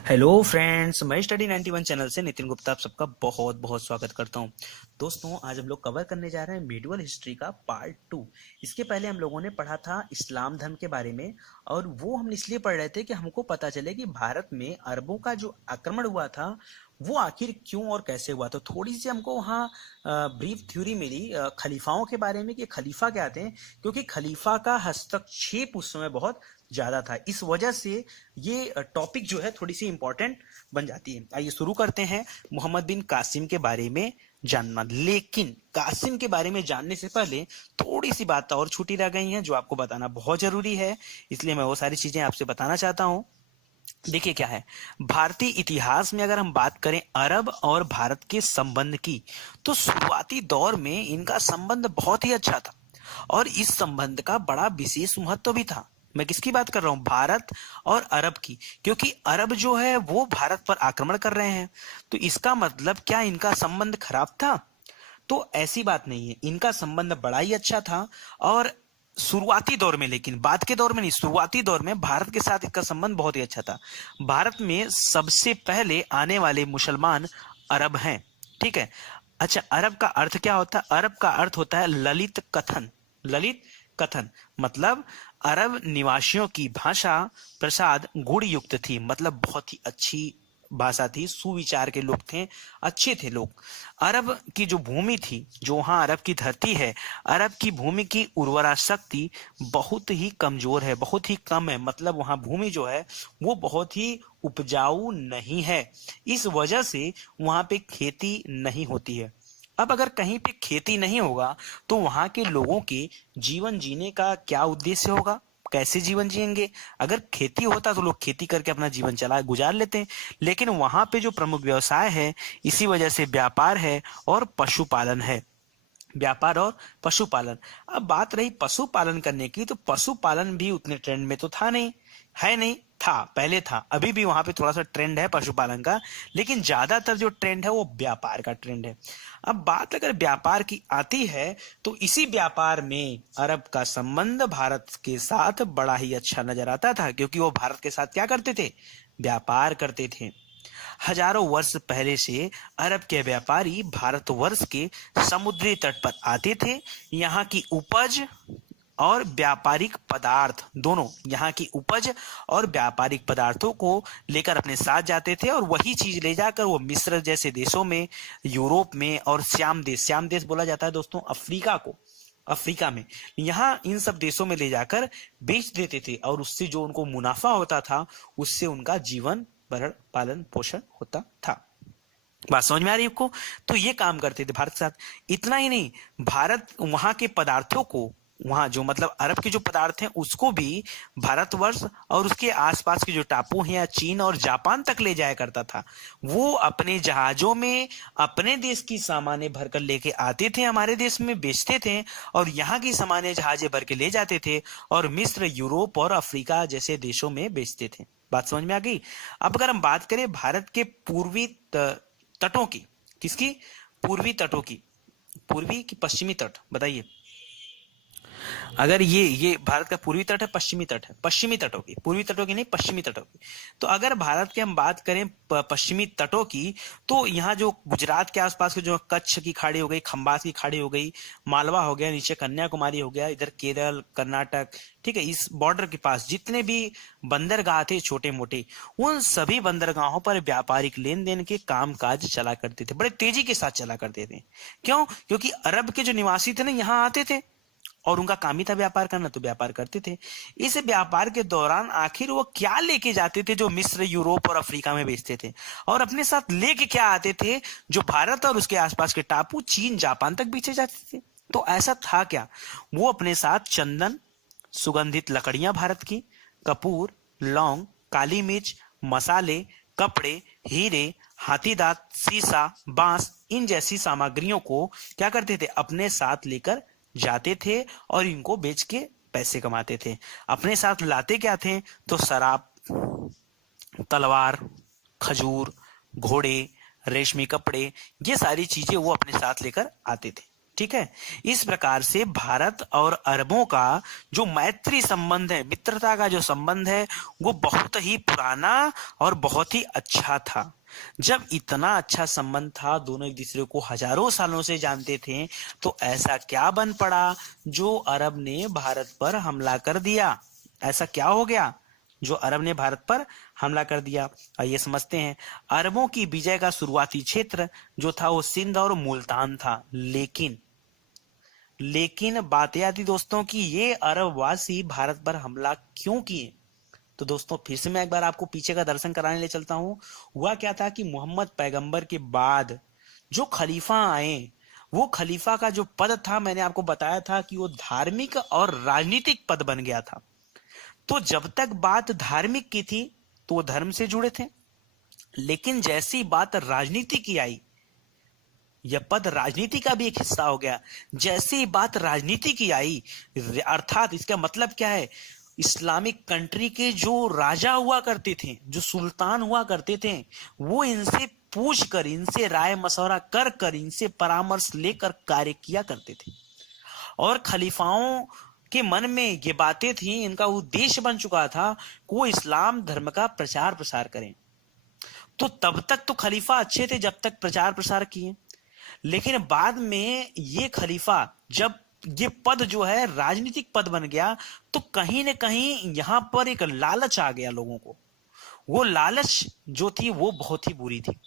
Hello friends, मैं study 91 channel से नितिन गुप्ता आप सबका बहुत बहुत स्वागत करता हूं। दोस्तों, आज हम लोग कवर करने जा रहे हैं मेडिवल हिस्ट्री का पार्ट 2। इसके पहले हम लोगों ने पढ़ा था इस्लाम धर्म के बारे में, और वो हम इसलिए पढ़ रहे थे कि हमको पता चले कि भारत में अरबों का जो आक्रमण हुआ था वो आखिर क्यों और कैसे हुआ। तो थोड़ी सी हमको वहाँ ब्रीफ थ्योरी मिली खलीफाओं के बारे में कि खलीफा क्या थे, क्योंकि खलीफा का हस्तक्षेप उस समय बहुत ज्यादा था। इस वजह से ये टॉपिक जो है थोड़ी सी इंपॉर्टेंट बन जाती है। आइए शुरू करते हैं मोहम्मद बिन कासिम के बारे में जानना। लेकिन कासिम के बारे में जानने से पहले थोड़ी सी बात और छूटी रह गई हैं जो आपको बताना बहुत जरूरी है, इसलिए मैं वो सारी चीजें आपसे बताना चाहता हूँ। देखिए क्या है, भारतीय इतिहास में अगर हम बात करें अरब और भारत के संबंध की, तो शुरुआती दौर में इनका संबंध बहुत ही अच्छा था और इस संबंध का बड़ा विशेष महत्व भी था। मैं किसकी बात कर रहा हूं? भारत और अरब की। क्योंकि अरब जो है वो भारत पर आक्रमण कर रहे हैं, तो इसका मतलब क्या इनका संबंध खराब था? तो ऐसी बात नहीं है, इनका संबंध बड़ा ही अच्छा था। और शुरुआती दौर में, लेकिन बाद के दौर में नहीं, शुरुआती दौर में भारत के साथ इसका संबंध बहुत ही अच्छा था। भारत में सबसे पहले आने वाले मुसलमान अरब हैं। ठीक है। अच्छा, अरब का अर्थ क्या होता है? अरब का अर्थ होता है ललित कथन। ललित कथन मतलब अरब निवासियों की भाषा प्रसाद गुण युक्त थी, मतलब बहुत ही अच्छी भाषा थी, सुविचार के लोग थे, अच्छे थे लोग। अरब की जो भूमि थी, जो वहाँ अरब की धरती है, अरब की भूमि की उर्वरा शक्ति बहुत ही कमजोर है, बहुत ही कम है। मतलब वहाँ भूमि जो है वो बहुत ही उपजाऊ नहीं है। इस वजह से वहाँ पे खेती नहीं होती है। अब अगर कहीं पे खेती नहीं होगा तो वहां के लोगों के जीवन जीने का क्या उद्देश्य होगा? कैसे जीवन जिएंगे? अगर खेती होता तो लोग खेती करके अपना जीवन चला गुजार लेते हैं, लेकिन वहां पे जो प्रमुख व्यवसाय है, इसी वजह से व्यापार है और पशुपालन है। व्यापार और पशुपालन। अब बात रही पशुपालन करने की, तो पशुपालन भी उतने ट्रेंड में तो था नहीं, है नहीं, था पहले था, अभी भी वहां पे थोड़ा सा ट्रेंड है पशुपालन का, लेकिन ज्यादातर जो ट्रेंड है वो व्यापार का ट्रेंड है। अब बात अगर व्यापार की आती है, तो इसी व्यापार में अरब का संबंध भारत के साथ बड़ा ही अच्छा नजर आता था, क्योंकि वो भारत के साथ क्या करते थे? व्यापार करते थे। हजारों वर्ष पहले से अरब के व्यापारी भारतवर्ष के समुद्री तट पर आते थे। यहाँ की उपज और व्यापारिक पदार्थ दोनों, यहाँ की उपज और व्यापारिक पदार्थों को लेकर अपने साथ जाते थे, और वही चीज ले जाकर वो मिस्र जैसे देशों में, यूरोप में, और श्याम देश बोला जाता है दोस्तों अफ्रीका को, अफ्रीका में, यहाँ इन सब देशों में ले जाकर बेच देते थे, और उससे जो उनको मुनाफा होता था उससे उनका जीवन भरण पालन पोषण होता था। बात समझ में आ रही है आपको? तो ये काम करते थे भारत के साथ। इतना ही नहीं, भारत वहां के पदार्थों को, वहां जो मतलब अरब के जो पदार्थ हैं उसको भी भारतवर्ष और उसके आसपास के जो टापू हैं या चीन और जापान तक ले जाया करता था। वो अपने जहाजों में अपने देश की सामानें भरकर लेके आते थे, हमारे देश में बेचते थे, और यहाँ की सामानें जहाजें भर के ले जाते थे और मिस्र, यूरोप और अफ्रीका जैसे देशों में बेचते थे। बात समझ में आ गई? अब अगर हम बात करें भारत के पूर्वी तटों की, किसकी? पूर्वी तटों की। पूर्वी की पश्चिमी तट बताइए। अगर ये भारत का पूर्वी तट है, पश्चिमी तट है? पश्चिमी तटों की, पूर्वी तटों की नहीं, पश्चिमी तटों की। तो अगर भारत के हम बात करें पश्चिमी तटों की, तो यहाँ जो गुजरात के आसपास के जो कच्छ की खाड़ी हो गई, खंबात की खाड़ी हो गई, मालवा हो गया, नीचे कन्याकुमारी हो गया, इधर केरल, कर्नाटक, ठीक है, इस बॉर्डर के पास जितने भी बंदरगाह थे छोटे मोटे, उन सभी बंदरगाहों पर व्यापारिक लेन देन के काम काज चला करते थे, बड़े तेजी के साथ चला करते थे। क्यों? क्योंकि अरब के जो निवासी थे ना, यहाँ आते थे और उनका काम ही था व्यापार करना, तो व्यापार करते थे। इस व्यापार के दौरान आखिर वो क्या लेके जाते थे जो मिस्र, यूरोप और अफ्रीका में बेचते थे, और अपने साथ लेके क्या आते थे जो भारत और उसके आसपास के टापू चीन, जापान तक बेचे जाते थे? तो ऐसा था क्या? वो अपने साथ चंदन, सुगंधित लकड़ियां भारत की, कपूर, लौंग, काली मिर्च, मसाले, कपड़े, हीरे, हाथी दांत, सीसा, बांस, इन जैसी सामग्रियों को क्या करते थे? अपने साथ लेकर जाते थे और इनको बेच के पैसे कमाते थे। अपने साथ लाते क्या थे? तो शराब, तलवार, खजूर, घोड़े, रेशमी कपड़े, ये सारी चीजें वो अपने साथ लेकर आते थे। ठीक है। इस प्रकार से भारत और अरबों का जो मैत्री संबंध है, मित्रता का जो संबंध है, वो बहुत ही पुराना और बहुत ही अच्छा था। जब इतना अच्छा संबंध था, दोनों एक दूसरे को हजारों सालों से जानते थे, तो ऐसा क्या बन पड़ा जो अरब ने भारत पर हमला कर दिया? ऐसा क्या हो गया जो अरब ने भारत पर हमला कर दिया? आइए समझते हैं। अरबों की विजय का शुरुआती क्षेत्र जो था वो सिंध और मुल्तान था, लेकिन बात यह आती दोस्तों कि ये अरबवासी भारत पर हमला क्यों किए? तो दोस्तों फिर से मैं एक बार आपको पीछे का दर्शन कराने ले चलता हूँ। हुआ क्या था कि मोहम्मद पैगंबर के बाद जो खलीफा आए, वो खलीफा का जो पद था, मैंने आपको बताया था कि वो धार्मिक और राजनीतिक पद बन गया था। तो जब तक बात धार्मिक की थी तो वो धर्म से जुड़े थे, लेकिन जैसी बात राजनीति की आई, यह पद राजनीति का भी एक हिस्सा हो गया। जैसी बात राजनीति की आई, अर्थात इसका मतलब क्या है, इस्लामिक कंट्री के जो राजा हुआ करते थे, जो सुल्तान हुआ करते थे, वो इनसे पूछ कर, इनसे राय मशवरा कर कर, इनसे परामर्श लेकर कार्य किया करते थे। और खलीफाओं के मन में ये बातें थी, इनका उद्देश्य बन चुका था कि वो इस्लाम धर्म का प्रचार प्रसार करें। तो तब तक तो खलीफा अच्छे थे जब तक प्रचार प्रसार किए, लेकिन बाद में ये खलीफा, जब ये पद जो है राजनीतिक पद बन गया, तो कहीं न कहीं यहां पर एक लालच आ गया लोगों को। वो लालच जो थी वो बहुत ही बुरी थी।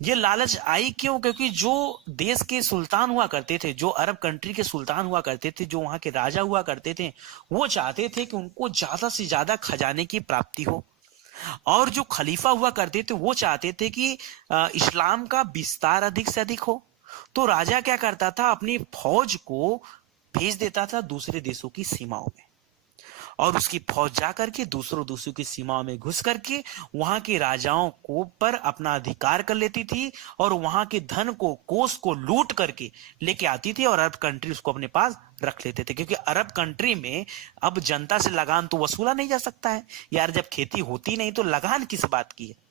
ये लालच आई क्यों? क्योंकि जो देश के सुल्तान हुआ करते थे, जो अरब कंट्री के सुल्तान हुआ करते थे, जो वहां के राजा हुआ करते थे, वो चाहते थे कि उनको ज्यादा से ज्यादा खजाने की प्राप्ति हो। और जो खलीफा हुआ करते थे वो चाहते थे कि इस्लाम का विस्तार अधिक से अधिक हो। तो राजा क्या करता था, अपनी फौज को भेज देता था दूसरे देशों की सीमाओं में, और उसकी फौज जा करके दूसरों देशों की सीमाओं में घुस करके वहां के राजाओं को पर अपना अधिकार कर लेती थी, और वहां के धन को, कोष को लूट करके लेके आती थी, और अरब कंट्री उसको अपने पास रख लेते थे। क्योंकि अरब कंट्री में अब जनता से लगान तो वसूला नहीं जा सकता है यार, जब खेती होती नहीं तो लगान किस बात की है।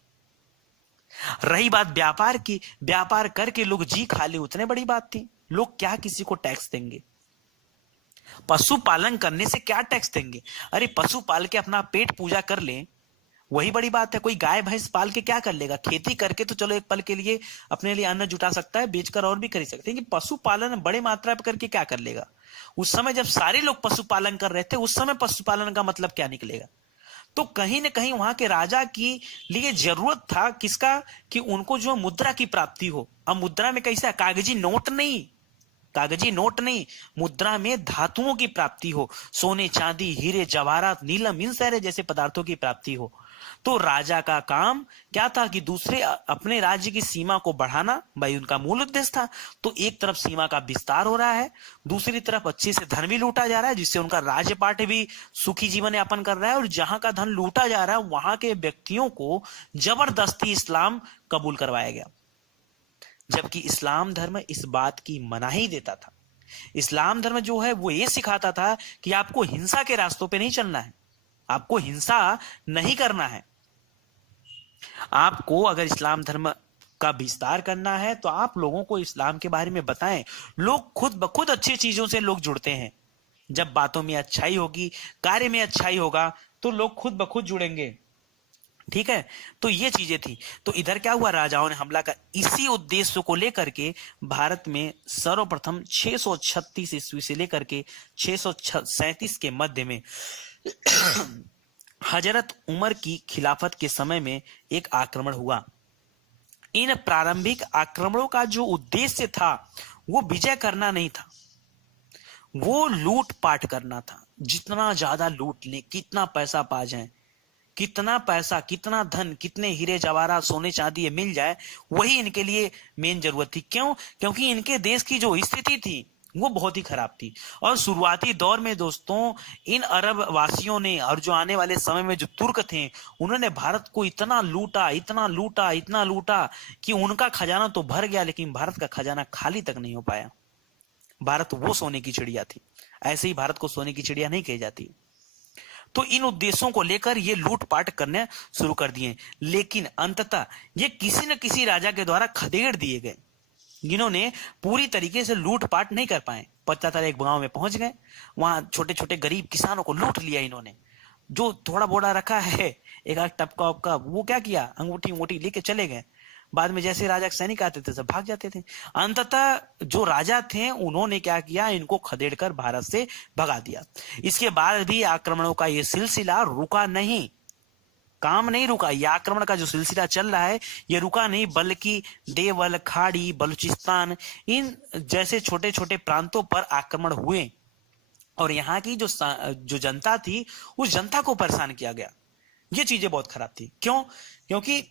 रही बात व्यापार की, व्यापार करके लोग जी खा ले, उतने बड़ी बात थी। लोग क्या किसी को टैक्स देंगे? पशुपालन करने से क्या टैक्स देंगे? अरे पशु पाल के अपना पेट पूजा कर ले, वही बड़ी बात है। कोई गाय भैंस पाल के क्या कर लेगा? खेती करके तो चलो एक पल के लिए अपने लिए अन्न जुटा सकता है, बेचकर और भी कर सकते हैं, कि पशुपालन बड़े मात्रा पर करके क्या कर लेगा? उस समय जब सारे लोग पशुपालन कर रहे थे, उस समय पशुपालन का मतलब क्या निकलेगा? तो कहीं न कहीं वहां के राजा की लिए जरूरत था किसका, कि उनको जो मुद्रा की प्राप्ति हो। अब मुद्रा में कैसा, कागजी नोट नहीं, कागजी नोट नहीं, मुद्रा में धातुओं की प्राप्ति हो, सोने चांदी हीरे जवाहरात नीलम इन सारे जैसे पदार्थों की प्राप्ति हो। तो राजा का काम क्या था कि दूसरे अपने राज्य की सीमा को बढ़ाना, भाई उनका मूल उद्देश्य था। तो एक तरफ सीमा का विस्तार हो रहा है, दूसरी तरफ अच्छे से धन भी लूटा जा रहा है, जिससे उनका राज्यपाट भी सुखी जीवन यापन कर रहा है, और जहां का धन लूटा जा रहा है वहां के व्यक्तियों को जबरदस्ती इस्लाम कबूल करवाया गया, जबकि इस्लाम धर्म इस बात की मनाही देता था। इस्लाम धर्म जो है वो ये सिखाता था कि आपको हिंसा के रास्तों पे नहीं चलना है, आपको हिंसा नहीं करना है। आपको अगर इस्लाम धर्म का विस्तार करना है तो आप लोगों को इस्लाम के बारे में बताएं। लोग खुद ब खुद अच्छी चीजों से लोग जुड़ते हैं। जब बातों में अच्छाई होगी, कार्य में अच्छाई होगा, तो लोग खुद ब खुद जुड़ेंगे। ठीक है, तो ये चीजें थी। तो इधर क्या हुआ, राजाओं ने हमला कर इसी उद्देश्य को लेकर के भारत में सर्वप्रथम 636 ईस्वी से लेकर के 637 के मध्य में हजरत उमर की खिलाफत के समय में एक आक्रमण हुआ। इन प्रारंभिक आक्रमणों का जो उद्देश्य था वो विजय करना नहीं था, वो लूट पाट करना था। जितना ज्यादा लूट ले, कितना पैसा पा जाए, कितना पैसा, कितना धन, कितने हीरे जवाहरात सोने चांदी मिल जाए, वही इनके लिए मेन जरूरत थी। क्यों? क्योंकि इनके देश की जो स्थिति थी वो बहुत ही खराब थी। और शुरुआती दौर में दोस्तों इन अरब वासियों ने, और जो आने वाले समय में जो तुर्क थे, उन्होंने भारत को इतना लूटा, इतना लूटा, इतना लूटा कि उनका खजाना तो भर गया, लेकिन भारत का खजाना खाली तक नहीं हो पाया। भारत वो सोने की चिड़िया थी, ऐसे ही भारत को सोने की चिड़िया नहीं कही जाती। तो इन उद्देश्यों को लेकर ये लूटपाट करने शुरू कर दिए, लेकिन अंततः ये किसी न किसी राजा के द्वारा खदेड़ दिए गए। जिन्होंने पूरी तरीके से लूटपाट नहीं कर पाए। पता चला एक गांव में पहुंच गए, वहां छोटे छोटे गरीब किसानों को लूट लिया इन्होंने। जो थोड़ा बोड़ा रखा है, एक आध टपका उपका, वो क्या किया, अंगूठी अंगूठी लेके चले गए। बाद में जैसे राजा के सैनिक आते थे सब भाग जाते थे। अंततः जो राजा थे उन्होंने क्या किया, इनको खदेड़कर भारत से भगा दिया। इसके बाद भी आक्रमणों का ये सिलसिला रुका नहीं, काम नहीं रुका। यह आक्रमण का जो सिलसिला चल रहा है ये रुका नहीं, बल्कि देवल, खाड़ी, बलूचिस्तान, इन जैसे छोटे छोटे प्रांतों पर आक्रमण हुए और यहाँ की जो जनता थी उस जनता को परेशान किया गया। ये चीजें बहुत खराब थी। क्यों? क्योंकि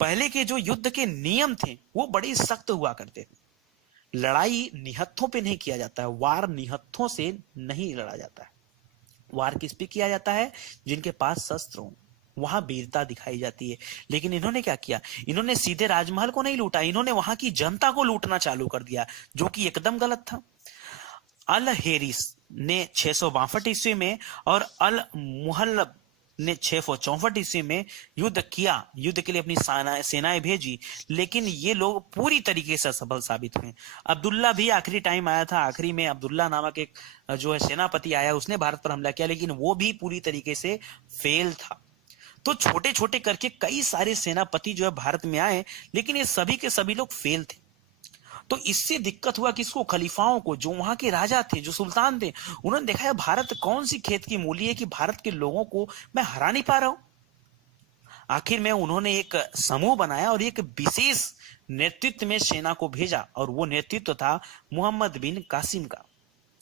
पहले के जो युद्ध के नियम थे वो बड़ी सख्त हुआ करते थे। लड़ाई निहत्थों पे नहीं किया जाता है, वार निहत्थों से नहीं लड़ा जाता है। वार किस पे किया जाता है? जिनके पास शस्त्र हो, वहां वीरता दिखाई जाती है। लेकिन इन्होंने क्या किया, इन्होंने सीधे राजमहल को नहीं लूटा, इन्होंने वहां की जनता को लूटना चालू कर दिया, जो कि एकदम गलत था। अल हेरिस ने 662 ईस्वी में और अल मुहल्लब ने 664 ईस्वी में युद्ध किया। युद्ध के लिए अपनी सेनाएं भेजी, लेकिन ये लोग पूरी तरीके से असफल साबित हुए। अब्दुल्ला भी आखिरी टाइम आया था, आखिरी में अब्दुल्ला नामक एक जो है सेनापति आया, उसने भारत पर हमला किया, लेकिन वो भी पूरी तरीके से फेल था। तो छोटे छोटे करके कई सारे सेनापति जो है भारत में आए, लेकिन ये सभी के सभी लोग फेल थे। तो इससे दिक्कत हुआ किसको? खलीफाओं को। जो वहां के राजा थे, जो सुल्तान थे, उन्होंने देखा है भारत कौन सी खेत की मूली है कि भारत के लोगों को मैं हरा नहीं पा रहा हूं। आखिर में उन्होंने एक समूह बनाया और एक विशेष नेतृत्व में सेना को भेजा, और वो नेतृत्व था मोहम्मद बिन कासिम का।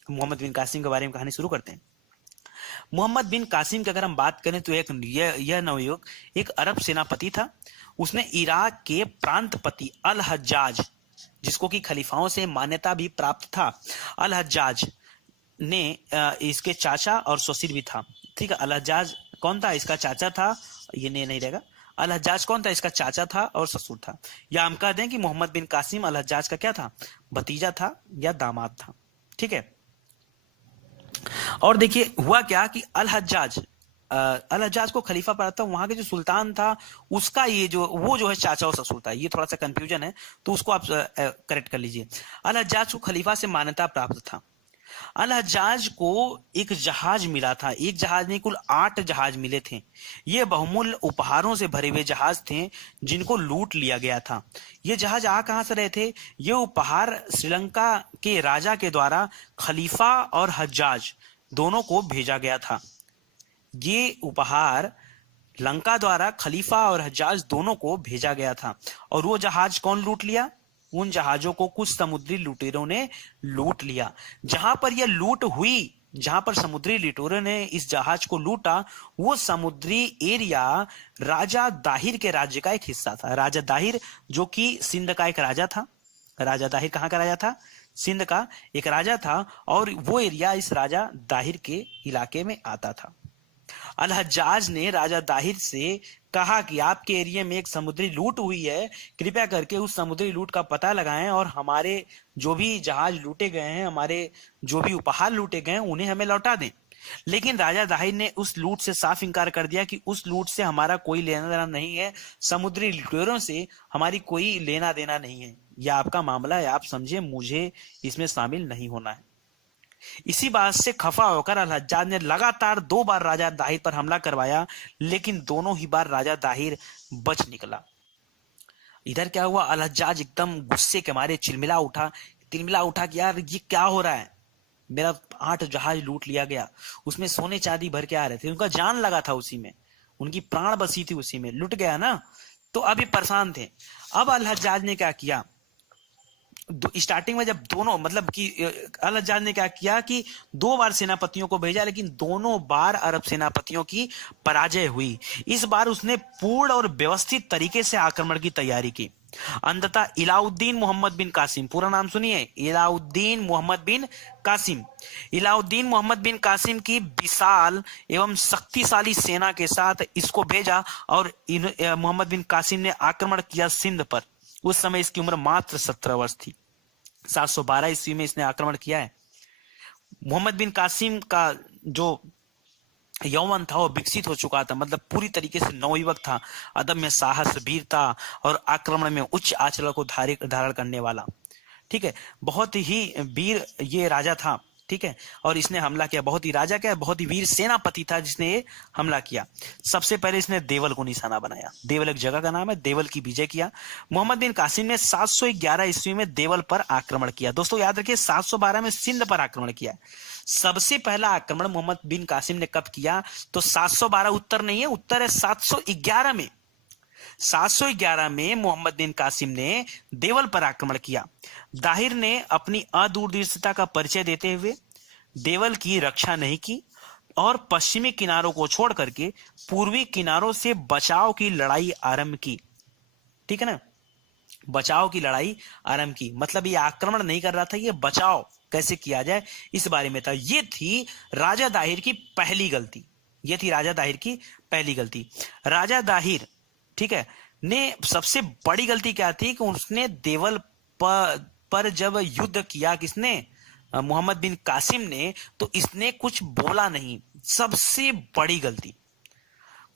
मोहम्मद बिन कासिम के बारे में कहानी शुरू करते हैं। मोहम्मद बिन कासिम की अगर हम बात करें तो यह नवयुवक एक अरब सेनापति था। उसने इराक के प्रांतपति अल हज्जाज, जिसको कि खलीफाओं से मान्यता भी प्राप्त था, अल हज्जाज ने इसके चाचा और ससुर भी था। ठीक है, अल हज्जाज कौन था? इसका चाचा था। ये नहीं रहेगा। अल हज्जाज कौन था? इसका चाचा था और ससुर था। या हम कह दें कि मोहम्मद बिन कासिम अल हज्जाज का क्या था? भतीजा था या दामाद था। ठीक है। और देखिए हुआ क्या कि अल हज्जाज को खलीफा पड़ा था, वहां के जो सुल्तान था उसका ये वो जो है चाचा और ससुर था। ये थोड़ा सा कंफ्यूजन है, तो उसको आप करेक्ट कर लीजिए। अल हज्जाज को खलीफा से मान्यता प्राप्त था। अल हज्जाज को एक जहाज मिला था, एक जहाज नहीं कुल 8 जहाज मिले थे। ये बहुमूल्य उपहारों से भरे हुए जहाज थे जिनको लूट लिया गया था। ये जहाज आ कहां से रहे थे? ये उपहार श्रीलंका के राजा के द्वारा खलीफा और हज्जाज दोनों को भेजा गया था। ये उपहार लंका द्वारा खलीफा और हज्जाज दोनों को भेजा गया था। और वो जहाज कौन लूट लिया? उन जहाजों को कुछ समुद्री लुटेरों ने लूट लिया। जहां पर यह लूट हुई, जहां पर समुद्री लुटेरों ने इस जहाज को लूटा, वो समुद्री एरिया राजा दाहिर के राज्य का एक हिस्सा था। राजा दाहिर जो कि सिंध का एक राजा था। राजा दाहिर कहाँ का राजा था? सिंध का एक राजा था, और वो एरिया इस राजा दाहिर के इलाके में आता था। अल हज्जाज ने राजा दाहिर से कहा कि आपके एरिया में एक समुद्री लूट हुई है, कृपया करके उस समुद्री लूट का पता लगाएं और हमारे जो भी जहाज लूटे गए हैं, हमारे जो भी उपहार लूटे गए हैं, उन्हें हमें लौटा दें। लेकिन राजा दाहिर ने उस लूट से साफ इनकार कर दिया कि उस लूट से हमारा कोई लेना देना नहीं है, समुद्री लुटेरों से हमारी कोई लेना देना नहीं है, यह आपका मामला है, आप समझे, मुझे इसमें शामिल नहीं होना है। इसी बात से खफा होकर अल हज्जाज ने लगातार 2 बार राजा दाहिर पर हमला करवाया, लेकिन दोनों ही बार राजा दाहिर बच निकला। इधर क्या हुआ? अल हज्जाज एकदम गुस्से के मारे तिलमिला उठा कि यार ये क्या हो रहा है, मेरा 8 जहाज लूट लिया गया, उसमें सोने चांदी भर के आ रहे थे, उनका जान लगा था उसी में, उनकी प्राण बसी थी उसी में, लुट गया ना। तो अब ये परेशान थे। अब अल हज्जाज ने क्या किया? स्टार्टिंग में जब दोनों मतलब कि अल हज्जाज ने क्या किया कि 2 बार सेनापतियों को भेजा, लेकिन दोनों बार अरब सेनापतियों की पराजय हुई। इस बार उसने पूर्ण और व्यवस्थित तरीके से आक्रमण की तैयारी की। अंततः इलाउद्दीन मोहम्मद बिन कासिम, पूरा नाम सुनिए, इलाउद्दीन मोहम्मद बिन कासिम। इलाउद्दीन मोहम्मद बिन कासिम की विशाल एवं शक्तिशाली सेना के साथ इसको भेजा, और मोहम्मद बिन कासिम ने आक्रमण किया सिंध पर। उस समय इसकी उम्र मात्र 17 वर्ष थी। 712 ईस्वी में इसने आक्रमण किया है। मोहम्मद बिन कासिम का जो यौवन था वो विकसित हो चुका था, मतलब पूरी तरीके से नवयुवक था, अदम्य साहस, वीरता और आक्रमण में उच्च आचरण को धारण करने वाला। ठीक है, बहुत ही वीर ये राजा था, ठीक है, और इसने हमला किया। बहुत ही राजा क्या है, बहुत ही वीर सेनापति था जिसने ये हमला किया। सबसे पहले इसने देवल को निशाना बनाया। देवल एक जगह का नाम है, देवल की विजय किया। मोहम्मद बिन कासिम ने 711 ईस्वी में देवल पर आक्रमण किया। दोस्तों याद रखिए, 712 में सिंध पर आक्रमण किया। सबसे पहला आक्रमण मोहम्मद बिन कासिम ने कब किया? तो 712 उत्तर नहीं है, उत्तर है 711 में। 711 में मोहम्मद बिन कासिम ने देवल पर आक्रमण किया। दाहिर ने अपनी अदूरदर्शिता का परिचय देते हुए देवल की रक्षा नहीं की और पश्चिमी किनारों को छोड़ करके पूर्वी किनारों से बचाव की लड़ाई आरंभ की। ठीक है ना, बचाव की लड़ाई आरंभ की, मतलब ये आक्रमण नहीं कर रहा था, ये बचाव कैसे किया जाए इस बारे में था। ये थी राजा दाहिर की पहली गलती। ये थी राजा दाहिर की पहली गलती। राजा दाहिर, ठीक है, ने सबसे बड़ी गलती क्या थी कि उसने देवल पर जब युद्ध किया, किसने? मोहम्मद बिन कासिम ने, तो इसने कुछ बोला नहीं। सबसे बड़ी गलती,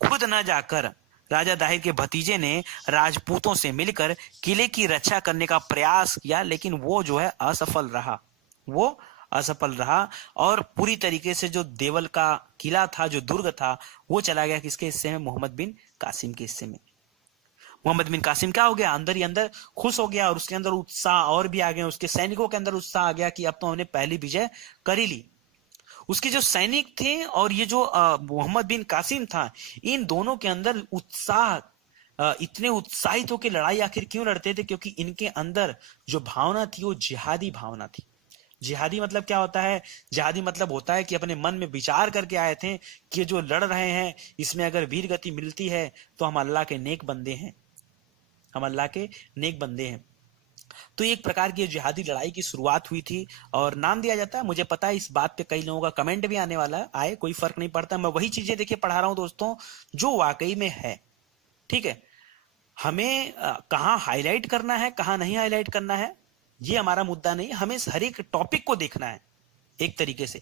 खुद न जाकर राजा दाहिर के भतीजे ने राजपूतों से मिलकर किले की रक्षा करने का प्रयास किया, लेकिन वो जो है असफल रहा। वो असफल रहा और पूरी तरीके से जो देवल का किला था, जो दुर्ग था, वो चला गया किसके हिस्से में? मोहम्मद बिन कासिम के हिस्से में। मोहम्मद बिन कासिम क्या हो गया? अंदर ही अंदर खुश हो गया और उसके अंदर उत्साह और भी आ गया। उसके सैनिकों के अंदर उत्साह आ गया कि अब तो हमने पहली विजय कर ही ली। उसके जो सैनिक थे और ये जो मोहम्मद बिन कासिम था, इन दोनों के अंदर उत्साह, इतने उत्साहित होकर लड़ाई आखिर क्यों लड़ते थे? क्योंकि इनके अंदर जो भावना थी वो जिहादी भावना थी। जिहादी मतलब क्या होता है? जिहादी मतलब होता है कि अपने मन में विचार करके आए थे कि जो लड़ रहे हैं इसमें अगर वीर गति मिलती है तो हम अल्लाह के नेक बंदे हैं, हम अल्लाह के नेक बंदे हैं। तो एक प्रकार की जिहादी लड़ाई की शुरुआत हुई थी और नाम दिया जाता है। मुझे पता है इस बात पे कई लोगों का कमेंट भी आने वाला है, आए कोई फर्क नहीं पड़ता। मैं वही चीजें देखिए पढ़ा रहा हूं दोस्तों जो वाकई में है। ठीक है, हमें कहाँ हाईलाइट करना है, कहाँ नहीं हाईलाइट करना है, ये हमारा मुद्दा नहीं। हमें हर एक टॉपिक को देखना है एक तरीके से।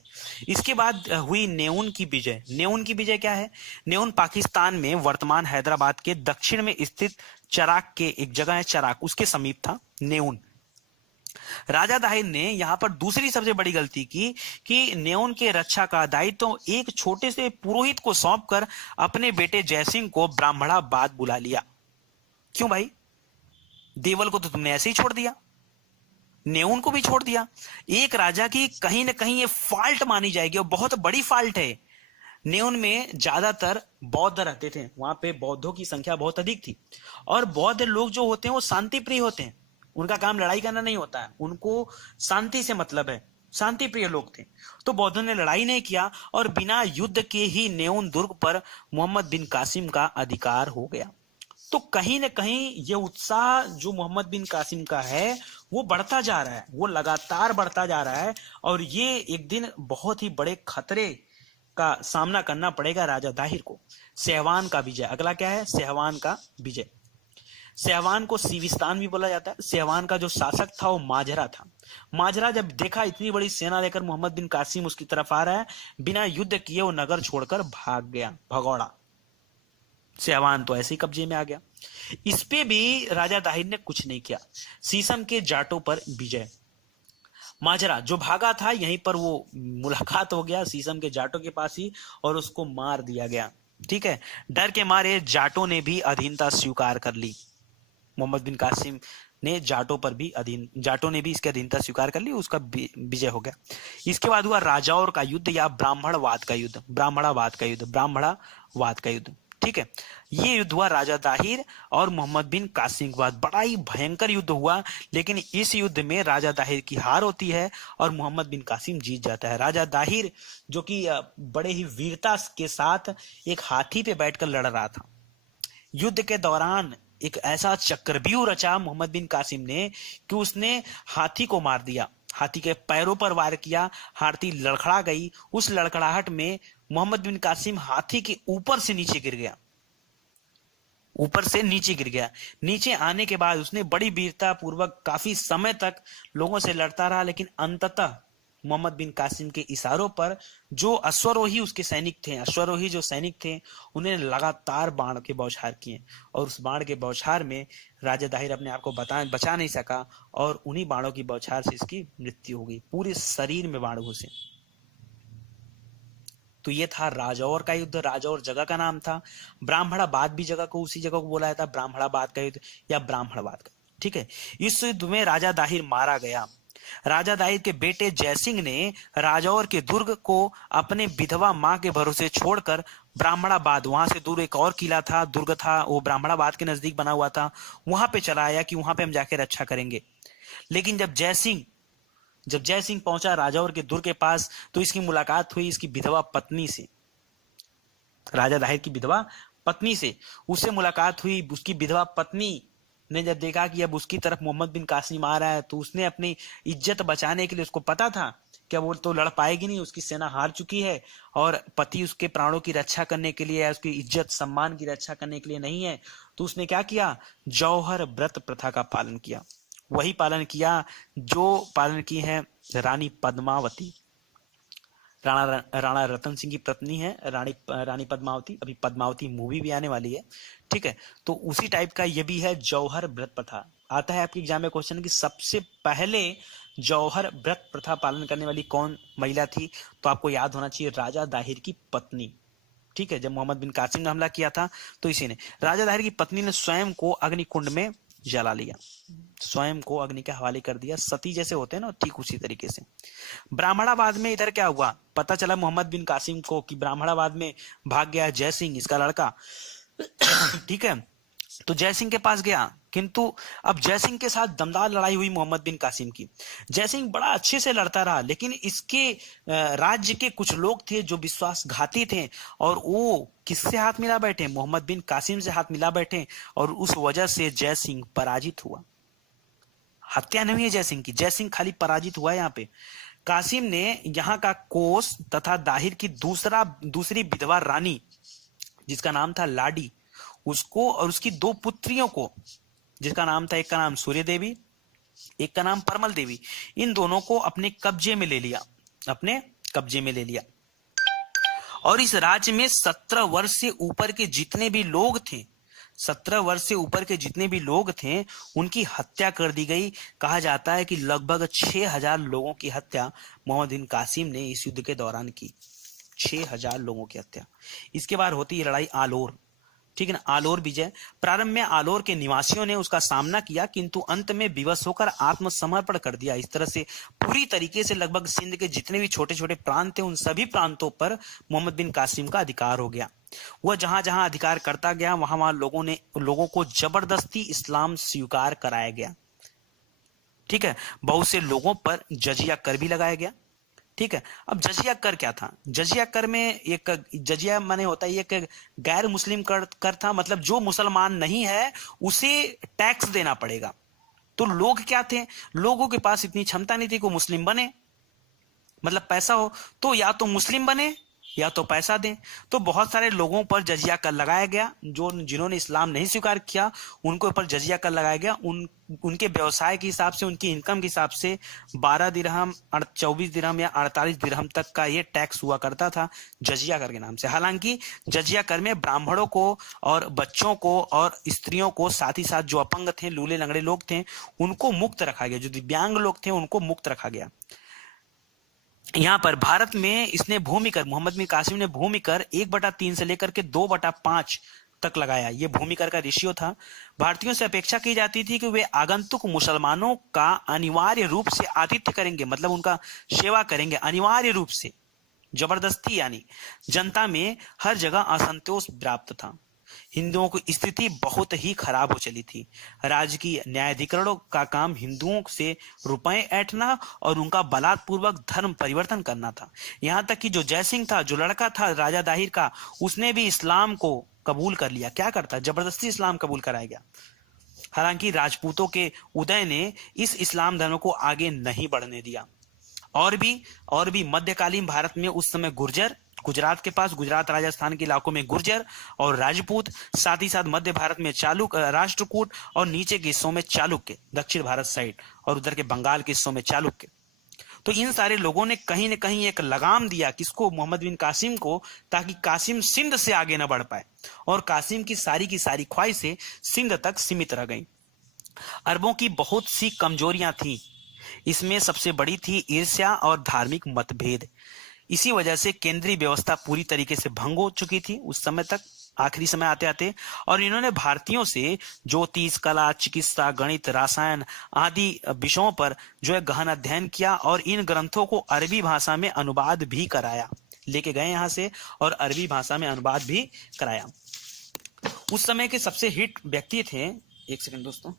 इसके बाद हुई नेउन की विजय। नेउन की विजय क्या है? नेउन पाकिस्तान में वर्तमान हैदराबाद के दक्षिण में स्थित चराक के एक जगह है, चराक, उसके समीप था नेउन। राजा दाहिर ने यहां पर दूसरी सबसे बड़ी गलती की कि नेउन के रक्षा का दायित्व तो एक छोटे से पुरोहित को सौंपकर अपने बेटे जयसिंह को ब्राह्मणाबाद बुला लिया। क्यों भाई? देवल को तो तुमने ऐसे ही छोड़ दिया, नेउन को भी छोड़ दिया। एक राजा की कहीं ना कहीं ये फॉल्ट मानी जाएगी और बहुत बड़ी फॉल्ट है। नेउन में ज्यादातर बौद्ध रहते थे, वहां पे बौद्धों की संख्या बहुत अधिक थी और बौद्ध लोग जो होते हैं वो शांति प्रिय होते हैं। उनका काम लड़ाई करना नहीं होता है, उनको शांति से मतलब है, शांति प्रिय लोग थे। तो बौद्धों ने लड़ाई नहीं किया और बिना युद्ध के ही नेउन दुर्ग पर मोहम्मद बिन कासिम का अधिकार हो गया। तो कहीं ना कहीं ये उत्साह जो मोहम्मद बिन कासिम का है वो बढ़ता जा रहा है, वो लगातार बढ़ता जा रहा है और ये एक दिन बहुत ही बड़े खतरे का सामना करना पड़ेगा राजा दाहिर को। सहवान का विजय, अगला क्या है? सहवान का विजय। सहवान को सिविस्तान भी बोला जाता है। सहवान का जो शासक था वो माजरा था। माजरा जब देखा इतनी बड़ी सेना लेकर मोहम्मद बिन कासिम उसकी तरफ आ रहा है, बिना युद्ध किए वो नगर छोड़कर भाग गया, भगौड़ा। सहवान तो ऐसे ही कब्जे में आ गया। इस पे भी राजा दाहिर ने कुछ नहीं किया। शीशम के जाटों पर विजय। माजरा जो भागा था यहीं पर वो मुलाकात हो गया शीशम के जाटों के पास ही और उसको मार दिया गया। ठीक है, डर के मारे जाटों ने भी अधीनता स्वीकार कर ली। मोहम्मद बिन कासिम ने जाटों ने भी इसकी अधीनता स्वीकार कर ली, उसका विजय हो गया। इसके बाद हुआ राजाओं का युद्ध या ब्राह्मणवाद का युद्ध। ब्राह्मणवाद का युद्ध, ठीक है। ये युद्ध हुआ राजा दाहिर और मोहम्मद बिन कासिम के बाद। बड़ा ही भयंकर युद्ध हुआ, लेकिन इस युद्ध में राजा दाहिर की हार होती है और मोहम्मद बिन कासिम जीत जाता है। राजा दाहिर जो कि बड़े ही वीरता के साथ एक हाथी पे बैठकर लड़ रहा था। युद्ध के दौरान एक ऐसा चक्रव्यूह रचा मोहम्मद बिन कासिम ने कि उसने हाथी को मार दिया, हाथी के पैरों पर वार किया, हाथी लड़खड़ा गई। उस लड़खड़ाहट में मोहम्मद बिन कासिम हाथी के ऊपर से नीचे गिर गया, नीचे आने के बाद उसने बड़ी वीरता पूर्वक काफी समय तक लोगों से लड़ता रहा, लेकिन अंततः मोहम्मद बिन कासिम के इशारों पर जो अश्वरोही उसके सैनिक थे, अश्वरोही जो सैनिक थे, उन्हें लगातार बाण के बौछार किए और उस बाण के बौछार में राजा दाहिर अपने आप को बचा नहीं सका और उन्हीं बाणों की बौछार से इसकी मृत्यु हो गई। पूरे शरीर में बाण घुसे। तो ये था राजौर का युद्ध। राजौर जगह का नाम था। ब्राह्मणाबाद भी जगह को, उसी जगह को बोला जाता है ब्राह्मणाबाद का युद्ध या ब्राह्मणबाद का। ठीक है। इस युद्ध में राजा दाहिर मारा गया। राजा दाहिर के बेटे जयसिंह ने राजौर के दुर्ग को अपने विधवा मां के भरोसे छोड़कर ब्राह्मणाबाद, वहां से दूर एक और किला था, दुर्ग था, वो ब्राह्मणाबाद के नजदीक बना हुआ था, वहां पे चला आया कि वहां पे हम जाके रक्षा करेंगे। लेकिन जब जयसिंह पहुंचा राजौर के दुर्ग के पास तो इसकी मुलाकात हुई इसकी विधवा पत्नी से, राजा दाहिर की विधवा पत्नी से। उससे मुलाकात हुई। उसकी विधवा पत्नी ने जब देखा कि अब उसकी तरफ मोहम्मद बिन कासिम आ रहा है तो उसने अपनी इज्जत बचाने के लिए, उसको पता था कि वो तो लड़ पाएगी नहीं, उसकी सेना हार चुकी है और पति उसके प्राणों की रक्षा करने के लिए, उसकी इज्जत सम्मान की रक्षा करने के लिए नहीं है, तो उसने क्या किया, जौहर व्रत प्रथा का पालन किया। वही पालन किया जो पालन की है रानी पद्मावती। राणा रतन सिंह की पत्नी है रानी पद्मावती। अभी पद्मावती मूवी भी आने वाली है। ठीक है। तो उसी टाइप का ये भी है जौहर व्रत प्रथा। आता है आपके एग्जाम में क्वेश्चन कि सबसे पहले जौहर व्रत प्रथा पालन करने वाली कौन महिला थी, तो आपको याद होना चाहिए राजा दाहिर की पत्नी। ठीक है। जब मोहम्मद बिन कासिम ने हमला किया था तो इसी ने, राजा दाहिर की पत्नी ने स्वयं को अग्निकुंड में जला लिया, स्वयं को अग्नि के हवाले कर दिया। सती जैसे होते हैं ना, ठीक उसी तरीके से। ब्राह्मणाबाद में इधर क्या हुआ, पता चला मोहम्मद बिन कासिम को कि ब्राह्मणाबाद में भाग गया जय सिंह, इसका लड़का। ठीक है। तो जय सिंह के पास गया, किंतु अब जय सिंह के साथ दमदार लड़ाई हुई मोहम्मद बिन कासिम की। जय सिंह बड़ा अच्छे से लड़ता रहा, लेकिन इसके राज्य के कुछ लोग थे जो विश्वासघाती थे और वो किससे हाथ मिला बैठे, मोहम्मद बिन कासिम से हाथ मिला बैठे और उस वजह से जय सिंह पराजित हुआ। हत्या नहीं है जय सिंह की, जय सिंह खाली पराजित हुआ है। यहाँ पे कासिम ने यहाँ का कोस तथा दाहिर की दूसरी विधवा रानी जिसका नाम था लाडी, उसको और उसकी दो पुत्रियों को, जिसका नाम था, एक का नाम सूर्य देवी, एक का नाम परमल देवी, इन दोनों को अपने कब्जे में ले लिया, अपने कब्जे में ले लिया। और इस राज्य में 17 वर्ष से ऊपर के जितने भी लोग थे, 17 वर्ष से ऊपर के जितने भी लोग थे, उनकी हत्या कर दी गई। कहा जाता है कि लगभग 6000 लोगों की हत्या मोहम्मद बिन कासिम ने इस युद्ध के दौरान की। 6000 लोगों की हत्या। इसके बाद होती है लड़ाई आलोर। ठीक है ना, आलोर विजय। प्रारंभ में आलोर के निवासियों ने उसका सामना किया, किंतु अंत में विवश होकर आत्मसमर्पण कर दिया। इस तरह से पूरी तरीके से लगभग सिंध के जितने भी छोटे छोटे प्रांत थे, उन सभी प्रांतों पर मोहम्मद बिन कासिम का अधिकार हो गया। वह जहां जहां अधिकार करता गया, वहां वहां लोगों को जबरदस्ती इस्लाम स्वीकार कराया गया। ठीक है। बहुत से लोगों पर जजिया कर भी लगाया गया। ठीक है। अब जजिया कर क्या था, जजिया कर में एक जजिया माने होता है एक गैर मुस्लिम कर था, मतलब जो मुसलमान नहीं है उसे टैक्स देना पड़ेगा। तो लोग क्या थे, लोगों के पास इतनी क्षमता नहीं थी कि मुस्लिम बने, मतलब पैसा हो तो या तो मुस्लिम बने या तो पैसा दें। तो बहुत सारे लोगों पर जजिया कर लगाया गया, जिन्होंने इस्लाम नहीं स्वीकार किया उनके ऊपर जजिया कर लगाया गया। उनके व्यवसाय के हिसाब से, उनकी इनकम के हिसाब से 12 दिरहम, 24 दिरहम या 48 दिरहम तक का ये टैक्स हुआ करता था जजिया कर के नाम से। हालांकि जजिया कर में ब्राह्मणों को और बच्चों को और स्त्रियों को, साथ ही साथ जो अपंग थे, लूले लंगड़े लोग थे, उनको मुक्त रखा गया। जो दिव्यांग लोग थे उनको मुक्त रखा गया। यहाँ पर भारत में इसने भूमि कर, मोहम्मद बिन कासिम ने भूमि कर 1/3 से लेकर के 2/5 तक लगाया। ये भूमि कर का रेशियो था। भारतीयों से अपेक्षा की जाती थी कि वे आगंतुक मुसलमानों का अनिवार्य रूप से आतिथ्य करेंगे, मतलब उनका सेवा करेंगे अनिवार्य रूप से, जबरदस्ती यानी। जनता में हर जगह असंतोष व्याप्त था। हिंदुओं की स्थिति बहुत ही खराब हो चली थी। राजकीय न्यायाधिकरणों का काम हिंदुओं से रुपए ऐंठना और उनका बलात्पूर्वक धर्म परिवर्तन करना था। यहाँ तक कि जो जयसिंह था, जो लड़का था राजा दाहिर का, उसने भी इस्लाम को कबूल कर लिया। क्या करता, जबरदस्ती इस्लाम कबूल कराया गया। हालांकि राजपूतों के उदय ने इस इस्लाम धर्म को आगे नहीं बढ़ने दिया। और भी मध्यकालीन भारत में उस समय गुर्जर, गुजरात के पास, गुजरात राजस्थान के इलाकों में गुर्जर और राजपूत, साथ ही साथ मध्य भारत में राष्ट्रकूट और नीचे के हिस्सों में चालुक्य, दक्षिण भारत साइड और उधर के बंगाल के हिस्सों में चालुक्य। तो इन सारे लोगों ने कहीं न कहीं एक लगाम दिया किसको, मोहम्मद बिन कासिम को, ताकि कासिम सिंध से आगे न बढ़ पाए, और कासिम की सारी ख्वाहिशें सिंध तक सीमित रह गईं। अरबों की बहुत सी कमजोरियां थीं, इसमें सबसे बड़ी थी ईर्ष्या और धार्मिक मतभेद। इसी वजह से केंद्रीय व्यवस्था पूरी तरीके से भंग हो चुकी थी उस समय तक, आखिरी समय आते आते। और इन्होंने भारतीयों से ज्योतिष, कला, चिकित्सा, गणित, रसायन आदि विषयों पर जो है गहन अध्ययन किया, और इन ग्रंथों को अरबी भाषा में अनुवाद भी कराया, लेके गए यहाँ से और अरबी भाषा में अनुवाद भी कराया। उस समय के सबसे हिट व्यक्ति थे, एक सेकंड दोस्तों,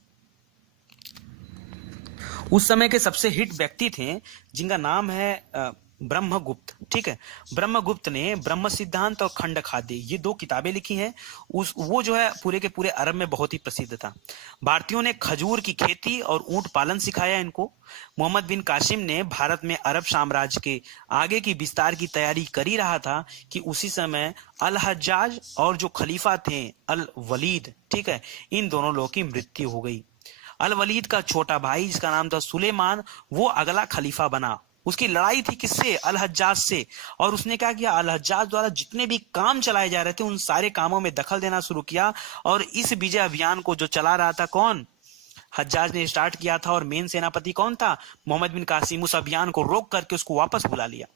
उस समय के सबसे हिट व्यक्ति थे जिनका नाम है ब्रह्मगुप्त। ठीक है, ब्रह्मगुप्त ने ब्रह्म सिद्धांत और खंड खाद्य, ये 2 किताबें लिखी हैं। वो जो है पूरे के पूरे अरब में बहुत ही प्रसिद्ध था। भारतीयों ने खजूर की खेती और ऊंट पालन सिखाया इनको। मोहम्मद बिन कासिम ने भारत में अरब साम्राज्य के आगे की विस्तार की तैयारी कर ही रहा था कि उसी समय अल हज्जाज और जो खलीफा थे अल वलीद, ठीक है, इन दोनों लोगों की मृत्यु हो गई। अल वलीद का छोटा भाई जिसका नाम था सुलेमान, वो अगला खलीफा बना। उसकी लड़ाई थी किससे? अल हज्जाज से। और उसने क्या किया, अल हज्जाज द्वारा जितने भी काम चलाए जा रहे थे उन सारे कामों में दखल देना शुरू किया। और इस विजय अभियान को जो चला रहा था कौन? हज्जाज ने स्टार्ट किया था। और मेन सेनापति कौन था? मोहम्मद बिन कासिम। उस अभियान को रोक करके उसको वापस बुला लिया।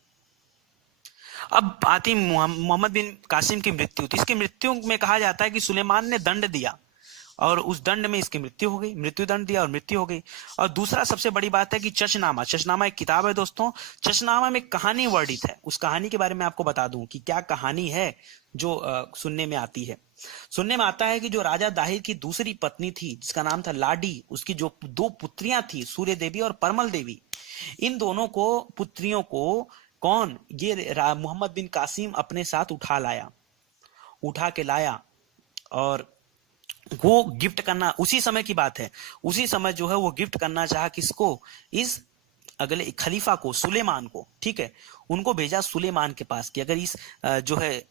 अब आती मोहम्मद बिन कासिम की मृत्यु। तो इसकी मृत्यु में कहा जाता है कि सुलेमान ने दंड दिया और उस दंड में इसकी मृत्यु हो गई, मृत्यु दंड दिया और मृत्यु हो गई। और दूसरा सबसे बड़ी बात है कि चशनामा, चशनामा एक किताब है दोस्तों। चशनामा में कहानी वर्णित है। उस कहानी के बारे में आपको बता दूं कि क्या कहानी है जो सुनने में आती है। सुनने में आता है कि जो राजा दाहिर की दूसरी पत्नी थी जिसका नाम था लाडी, उसकी जो 2 पुत्रियां थी, सूर्य देवी और परमल देवी, इन दोनों को पुत्रियों को कौन, ये मोहम्मद बिन कासिम अपने साथ उठा के लाया। और वो गिफ्ट करना, उसी समय की बात है, उसी समय जो है वो गिफ्ट करना चाहा किसको? इस अगले खलीफा को, सुलेमान को। ठीक है, उनको भेजा सुलेमान के पास कि अगर इस जो है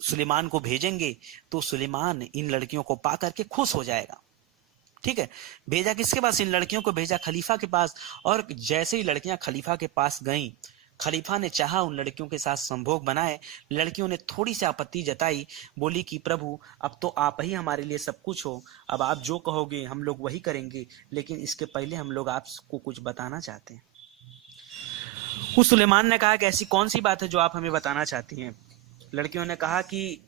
सुलेमान को भेजेंगे तो सुलेमान इन लड़कियों को पा करके खुश हो जाएगा। ठीक है, भेजा किसके पास? इन लड़कियों को भेजा खलीफा के पास। और जैसे ही लड़कियां खलीफा के पास गईं, खलीफा ने चाहा उन लड़कियों के साथ संभोग बनाए। लड़कियों ने थोड़ी सी आपत्ति जताई, बोली कि प्रभु अब तो आप ही हमारे लिए सब कुछ हो, अब आप जो कहोगे हम लोग वही करेंगे, लेकिन इसके पहले हम लोग आपको कुछ बताना चाहते हैं। उस सुलेमान ने कहा कि ऐसी कौन सी बात है जो आप हमें बताना चाहती हैं? लड़कियों ने कहा कि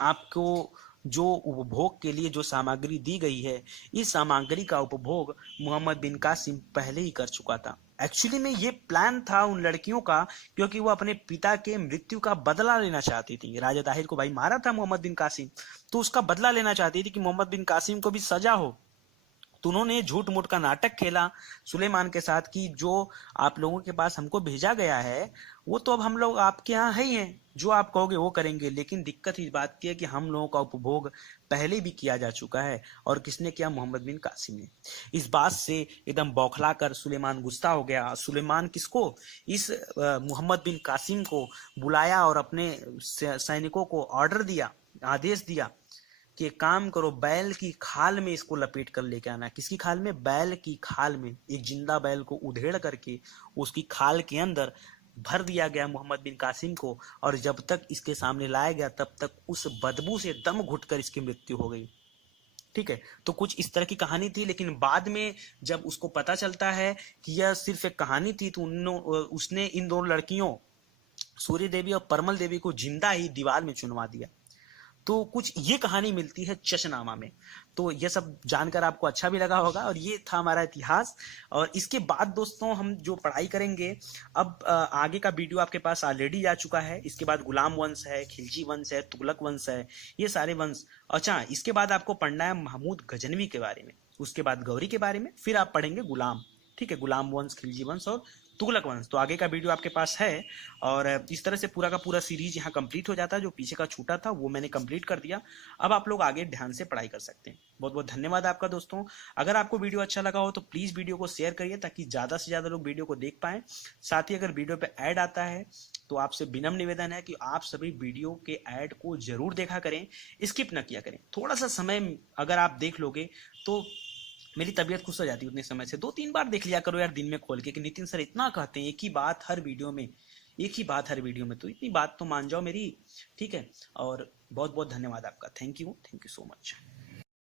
आपको जो उपभोग के लिए जो सामग्री दी गई है, इस सामग्री का उपभोग मोहम्मद बिन कासिम पहले ही कर चुका था। एक्चुअली में ये प्लान था उन लड़कियों का, क्योंकि वो अपने पिता के मृत्यु का बदला लेना चाहती थी। राजा दाहिर को भाई मारा था मोहम्मद बिन कासिम, तो उसका बदला लेना चाहती थी कि मोहम्मद बिन कासिम को भी सजा हो। तो उन्होंने झूठ मूठ का नाटक खेला सुलेमान के साथ कि जो आप लोगों के पास हमको भेजा गया है वो तो अब हम लोग आपके यहाँ है ही हैं, जो आप कहोगे वो करेंगे, लेकिन दिक्कत इस बात की है कि हम लोगों का उपभोग पहले भी किया जा चुका है। और किसने किया? मोहम्मद बिन कासिम ने। इस बात से एकदम बौखला कर सुलेमान गुस्सा हो गया। सुलेमान किसको? इस मोहम्मद बिन कासिम को बुलाया और अपने सैनिकों को ऑर्डर दिया, आदेश दिया कि एक काम करो, बैल की खाल में इसको लपेट कर लेके आना। किसकी खाल में? बैल की खाल में। एक जिंदा बैल को उधेड़ करके उसकी खाल के अंदर भर दिया गया मोहम्मद बिन कासिम को, और जब तक इसके सामने लाया गया तब तक उस बदबू से दम घुटकर इसकी मृत्यु हो गई। ठीक है, तो कुछ इस तरह की कहानी थी। लेकिन बाद में जब उसको पता चलता है कि यह सिर्फ एक कहानी थी, तो उसने इन 2 लड़कियों सूर्य देवी और परमल देवी को जिंदा ही दीवार में चुनवा दिया। तो कुछ ये कहानी मिलती है चशनामा में। तो ये सब जानकर आपको अच्छा भी लगा होगा, और ये था हमारा इतिहास। और इसके बाद दोस्तों हम जो पढ़ाई करेंगे, अब आगे का वीडियो आपके पास ऑलरेडी जा चुका है। इसके बाद गुलाम वंश है, खिलजी वंश है, तुगलक वंश है, ये सारे वंश। अच्छा, इसके बाद आपको पढ़ना है महमूद गजनवी के बारे में, उसके बाद गौरी के बारे में, फिर आप पढ़ेंगे गुलाम। ठीक है, गुलाम वंश, खिलजी वंश और तुगलक वंश। तो आगे का वीडियो आपके पास है। और इस तरह से पूरा का पूरा सीरीज यहाँ कंप्लीट हो जाता है। जो पीछे का छूटा था वो मैंने कंप्लीट कर दिया। अब आप लोग आगे ध्यान से पढ़ाई कर सकते हैं। बहुत बहुत धन्यवाद आपका दोस्तों। अगर आपको वीडियो अच्छा लगा हो तो प्लीज वीडियो को शेयर करिए ताकि ज्यादा से ज्यादा लोग वीडियो को देख पाएं। साथ ही अगर वीडियो पे ऐड आता है तो आपसे विनम्र निवेदन है कि आप सभी वीडियो के ऐड को जरूर देखा करें, स्किप न किया करें। थोड़ा सा समय अगर आप देख लोगे तो मेरी तबीयत खुश हो जाती है उतने समय से। 2-3 बार देख लिया करो यार दिन में खोल के कि नितिन सर इतना कहते हैं, एक ही बात हर वीडियो में, एक ही बात हर वीडियो में, तो इतनी बात तो मान जाओ मेरी, ठीक है। और बहुत बहुत धन्यवाद आपका, थैंक यू सो मच।